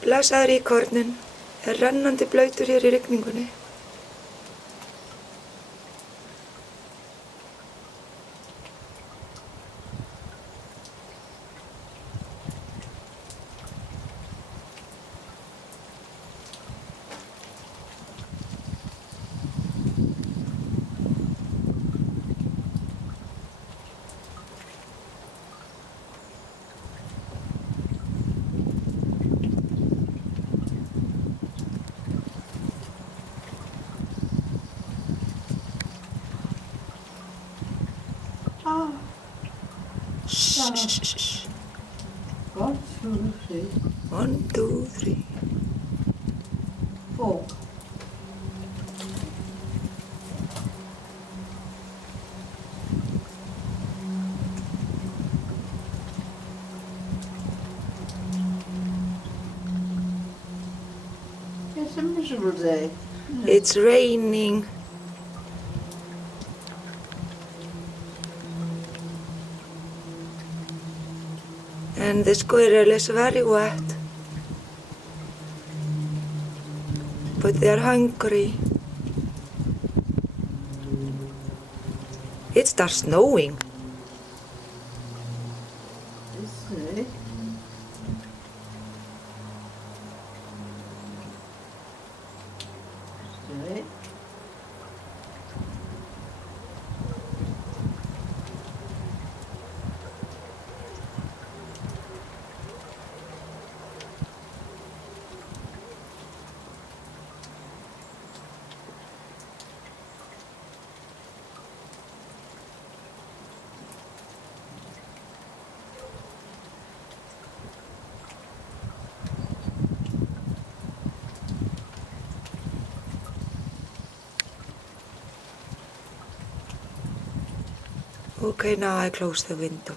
Blessaður íkorninn er rennandi blautur hér í rigningunni. Shh. 1, 2, 3. 1, 2, 3. 4. It's a miserable day. It's raining. And the squirrel is very wet. But they're hungry. It starts snowing. This way. Okay, now I close the window.